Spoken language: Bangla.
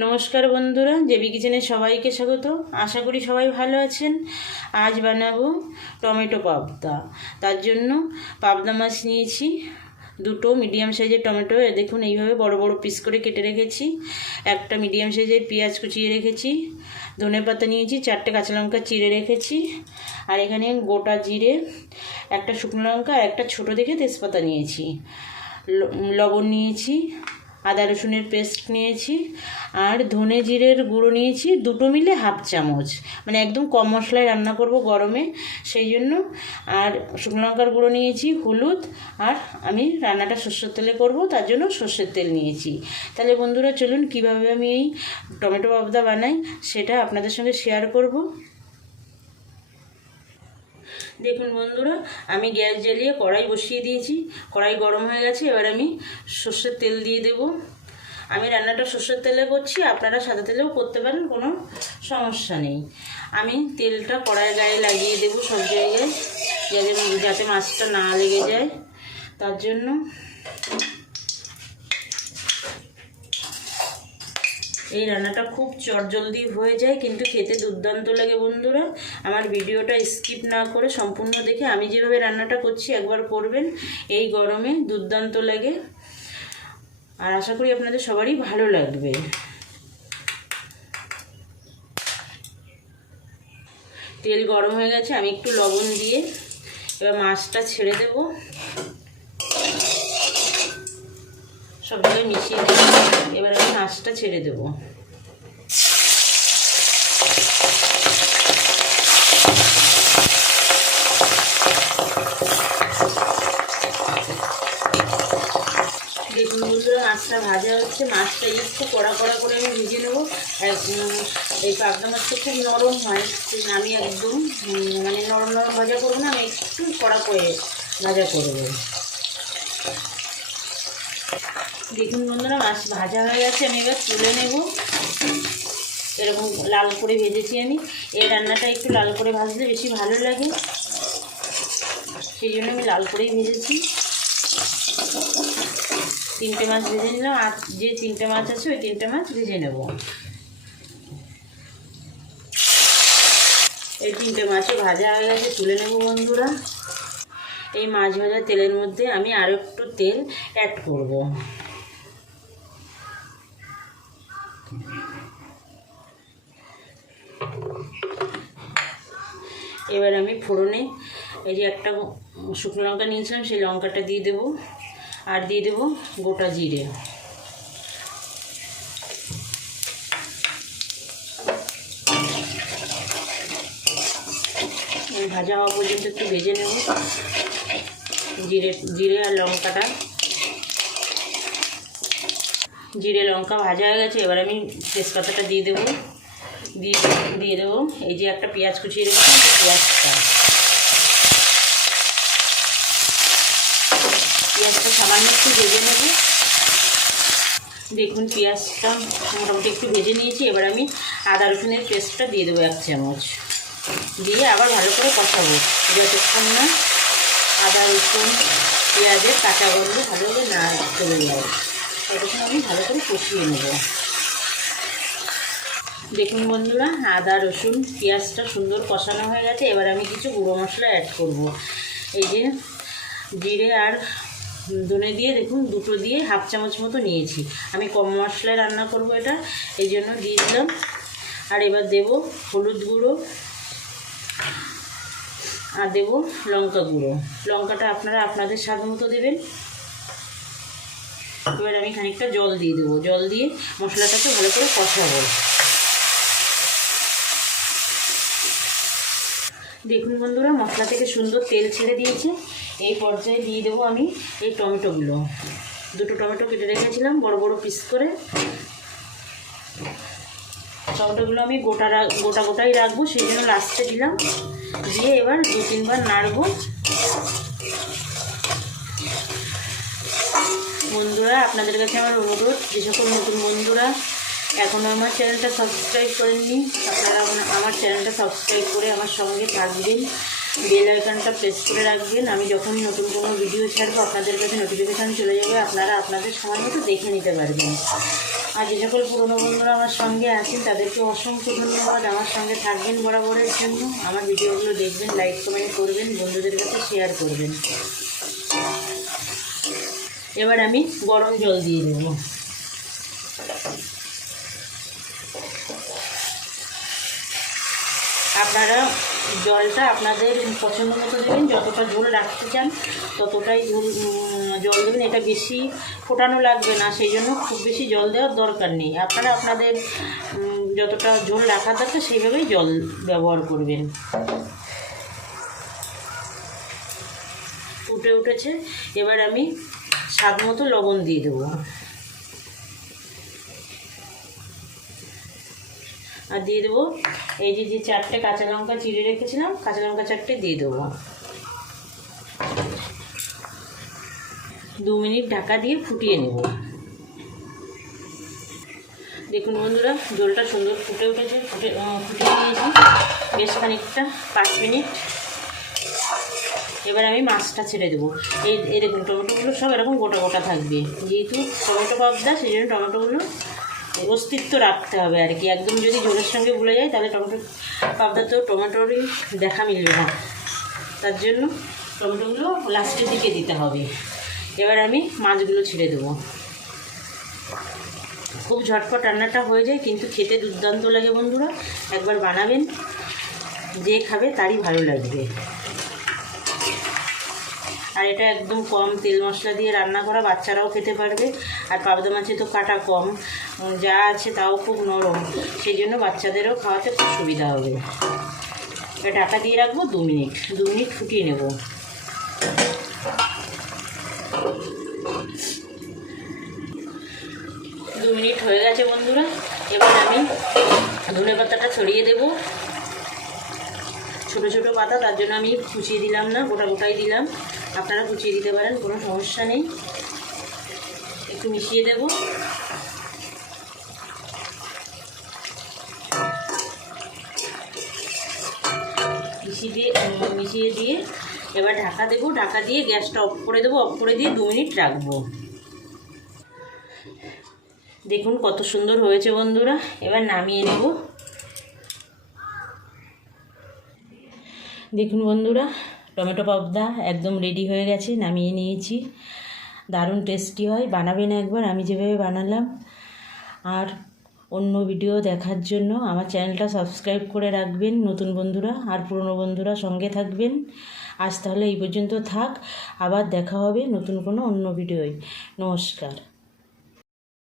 নমস্কার বন্ধুরা, জেবি কিচেনে সবাইকে স্বাগত। আশা করি সবাই ভালো আছেন। আজ বানাবো টমেটো পাবদা। তার জন্য পাবদা মাছ নিয়েছি, দুটো মিডিয়াম সাইজের টমেটো দেখুন এইভাবে বড় বড় পিস করে কেটে রেখেছি। একটা মিডিয়াম সাইজের পেঁয়াজ কুচিয়ে রেখেছি। ধনেপাতা নিয়েছি, 4টে কাঁচা লঙ্কা চিড়ে রেখেছি। আর এখানে গোটা জিরে, একটা শুকনো লঙ্কা আর একটা ছোটো দেখে তেজপাতা নিয়েছি। লবণ নিয়েছি, আদা রসুনের পেস্ট নিয়েছি, আর ধনে জিরের গুঁড়ো নিয়েছি দুটো মিলে হাফ চামচ, মানে একদম কম মশলায় রান্না করব গরমে সেই জন্য। আর শুকনো লঙ্কার গুঁড়ো নিয়েছি, হলুদ, আর আমি রান্নাটা সর্ষের তেলে করব তার জন্য সর্ষের তেল নিয়েছি। তাহলে বন্ধুরা চলুন কীভাবে আমি এই টমেটো পাবদা বানাই সেটা আপনাদের সঙ্গে শেয়ার করব। দেখুন বন্ধুরা, আমি গ্যাস জ্বালিয়ে কড়াই বসিয়ে দিয়েছি। কড়াই গরম হয়ে গেছে, এবার আমি সর্ষের তেল দিয়ে দেব। আমি রান্নাটা সর্ষের তেলে করছি, আপনারা সাদা তেলেও করতে পারেন, কোনো সমস্যা নেই। আমি তেলটা কড়াইয়ের গায়ে লাগিয়ে দেব সব জায়গায়, যাতে মাছটা না লেগে যায় তার জন্য। এই রান্নাটা খুব চটজলদি হয়ে যায়, কিন্তু খেতে দুর্দান্ত লাগে বন্ধুরা। আমার ভিডিওটা স্কিপ না করে সম্পূর্ণ দেখে আমি যেভাবে রান্নাটা করছি একবার করবেন। এই গরমে দুর্দান্ত লাগে, আর আশা করি আপনাদের সবারই ভালো লাগবে। তেল গরম হয়ে গেছে, আমি একটু লবণ দিয়ে এবার মাছটা ছেড়ে দেব। সব জায়গায় মিশিয়ে দেবো। এবার আমি মাছটা ছেড়ে দেবো। দেখুন বন্ধুরা, মাছটা ভাজা হচ্ছে। মাছটা একটু কড়া কড়া করে আমি ভেজে নেবো। এই পাবদা মাছটা খুব নরম হয়, আমি একদম মানে নরম নরম ভাজা করবো না, আমি একটু কড়া করে ভাজা করবো। দেখুন বন্ধুরা, মাছ ভাজা হয়ে গেছে, আমি এবার তুলে নেব। এরকম লাল করে ভেজেছি আমি। এই রান্নাটা একটু লাল করে ভাজলে বেশি ভালো লাগে, সেই জন্য আমি লাল করেই ভেজেছি। 3টে মাছ ভেজে নিলাম, আর যে 3টে মাছ আছে ওই 3টে মাছ ভেজে নেব। এই 3টে মাছও ভাজা হয়ে গেছে, তুলে নেব বন্ধুরা। এই মাছ ভাজা তেলের মধ্যে আমি আরও একটু তেল অ্যাড করব। এবার আমি ফোড়নে এই যে একটা শুকনো লঙ্কা নিয়েছিলাম, সেই লঙ্কাটা দিয়ে দেবো, আর দিয়ে দেবো গোটা জিরে। ভাজা হওয়া পর্যন্ত একটু ভেজে নেব জিরে আর লঙ্কাটা। জিরে লঙ্কা ভাজা হয়ে গেছে, এবার আমি তেজপাতাটা দিয়ে দেবো। দিয়ে দেবো এই যে একটা পেঁয়াজ কুচিয়ে রেখেছি, পেঁয়াজটা সামান্য একটু ভেজে নেব। দেখুন পেঁয়াজটা মোটামুটি একটু ভেজে নিয়েছি। এবার আমি আদা রসুনের পেস্টটা দিয়ে দেবো 1 চামচ, দিয়ে আবার ভালো করে কষাবো যতক্ষণ না আদা রসুন পেঁয়াজের কাঁচা গন্ধ ভালোভাবে না চলে যায়, ততক্ষণ আমি ভালো করে কষিয়ে নেব। দেখুন বন্ধুরা, আদা রসুন পেঁয়াজটা সুন্দর কষানো হয়ে গেছে। এবার আমি কিছু গুঁড়ো মশলা অ্যাড করব। এই যে জিরে আর ধনে দিয়ে দেখুন দুটো দিয়ে হাফ চামচ মতো নিয়েছি। আমি কম মশলায় রান্না করব এটা, এই জন্য দিয়ে দিলাম। আর এবার দেব হলুদ গুঁড়ো, আর দেব লঙ্কা গুঁড়ো। লঙ্কাটা আপনারা আপনাদের স্বাদ মতো দেবেন। এবার আমি খানিকটা জল দিয়ে দেবো, জল দিয়ে মশলাটাকে ভালো করে কষাবো। দেখুন বন্ধুরা, মশলা থেকে সুন্দর তেল ছেড়ে দিয়েছে। এই পর্যায়ে দিয়ে দেবো আমি এই টমেটোগুলো। দুটো টমেটো কেটে রেখেছিলাম বড় বড় পিস করে। টমেটোগুলো আমি গোটাই রাখবো, সেই জন্য লাস্টে দিলাম। দিয়ে এবার 2-3 বার নাড়বো। বন্ধুরা আপনাদের কাছে আমার অনুরোধ, যে সকল নতুন বন্ধুরা এখনও আমার চ্যানেলটা সাবস্ক্রাইব করেননি, আপনারা আমার চ্যানেলটা সাবস্ক্রাইব করে আমার সঙ্গে থাকবেন। বেল আইকনটা প্রেস করে রাখবেন। আমি যখন নতুন কোনো ভিডিও ছাড়বো আপনাদের কাছে নোটিফিকেশান চলে যাবে, আপনারা আপনাদের সময় মতো দেখে নিতে পারবেন। আর যে সকল পুরনো বন্ধুরা আমার সঙ্গে আছেন তাদেরকে অসংখ্য ধন্যবাদ। আমার সঙ্গে থাকবেন বরাবরের জন্য, আমার ভিডিওগুলো দেখবেন, লাইক কমেন্ট করবেন, বন্ধুদের কাছে শেয়ার করবেন। এবার আমি গরম জল দিয়ে দেবো। আপনারা জলটা আপনাদের পছন্দ মতো দেবেন, যতটা ঝোল রাখতে চান ততটাই জল দেবেন। এটা বেশি ফোটানো লাগবে না, সেই জন্য খুব বেশি জল দেওয়ার দরকার নেই। আপনারা আপনাদের যতটা ঝোল রাখা দরকার সেইভাবেই জল ব্যবহার করবেন। উঠেছে, এবার আমি স্বাদ মতো লবণ দিয়ে দেবো। আর দিয়ে দেবো এই যে 4টে কাঁচা লঙ্কা চিড়ে রেখেছিলাম, কাঁচা লঙ্কা 4টে দিয়ে দেবো। 2 মিনিট ঢাকা দিয়ে ফুটিয়ে নেব। দেখুন বন্ধুরা, জলটা সুন্দর ফুটে উঠেছে, ফুটিয়ে নিয়েছি বেশ খানিকটা, 5 মিনিট। এবার আমি মাছটা ছেড়ে দেবো। এই দেখুন টমেটোগুলো সব এরকম গোটা গোটা থাকবে, যেহেতু টমেটো পাবদা সেই জন্য টমেটোগুলো অস্তিত্ব রাখতে হবে আর কি। একদম যদি ঝোলের সঙ্গে ভুলে যায় তাহলে পাবদাতেও টমেটোরই দেখা মিলবে না, তার জন্য টমেটোগুলো লাস্টের দিকে দিতে হবে। এবার আমি মাছগুলো ছেড়ে দেবো। খুব ঝটপট রান্নাটা হয়ে যায়, কিন্তু খেতে দুর্দান্ত লাগে বন্ধুরা। একবার বানাবেন, যে খাবে তারই ভালো লাগবে। আর এটা একদম কম তেল মশলা দিয়ে রান্না করা, বাচ্চারাও খেতে পারবে। আর পাবদা মাছে তো কাটা কম, যা আছে তাও খুব নরম, সেই জন্য বাচ্চাদেরও খাওয়াতে খুব সুবিধা হবে। এটা ঢাকা দিয়ে রাখবো 2 মিনিট। 2 মিনিট ফুটিয়ে নেব। দু মিনিট হয়ে গেছে বন্ধুরা। এবার আমি ধনে পাতাটা ছড়িয়ে দেব। ছোটো ছোটো পাতা, তার জন্য আমি কুচিয়ে দিলাম না, গোটা গোটাই দিলাম। আপনারা কুচিয়ে দিতে পারেন, কোনো সমস্যা নেই। একটু মিশিয়ে দেব। মিশিয়ে দিয়ে এবার ঢাকা দেবো। ঢাকা দিয়ে গ্যাসটা অফ করে দেবো। অফ করে দিয়ে 2 মিনিট রাখবো। দেখুন কত সুন্দর হয়েছে বন্ধুরা। এবার নামিয়ে নেব। দেখুন বন্ধুরা, টমেটো পাবদা একদম রেডি হয়ে গেছে, নামিয়ে নিয়েছি। দারুণ টেস্টি হয়, বানাবেন একবার আমি যেভাবে বানালাম। আর অন্য ভিডিও দেখার জন্য আমার চ্যানেলটা সাবস্ক্রাইব করে রাখবেন নতুন বন্ধুরা, আর পুরনো বন্ধুরা সঙ্গে থাকবেন। আজ তাহলে এই পর্যন্ত থাক, আবার দেখা হবে নতুন কোনো অন্য ভিডিওয়। নমস্কার।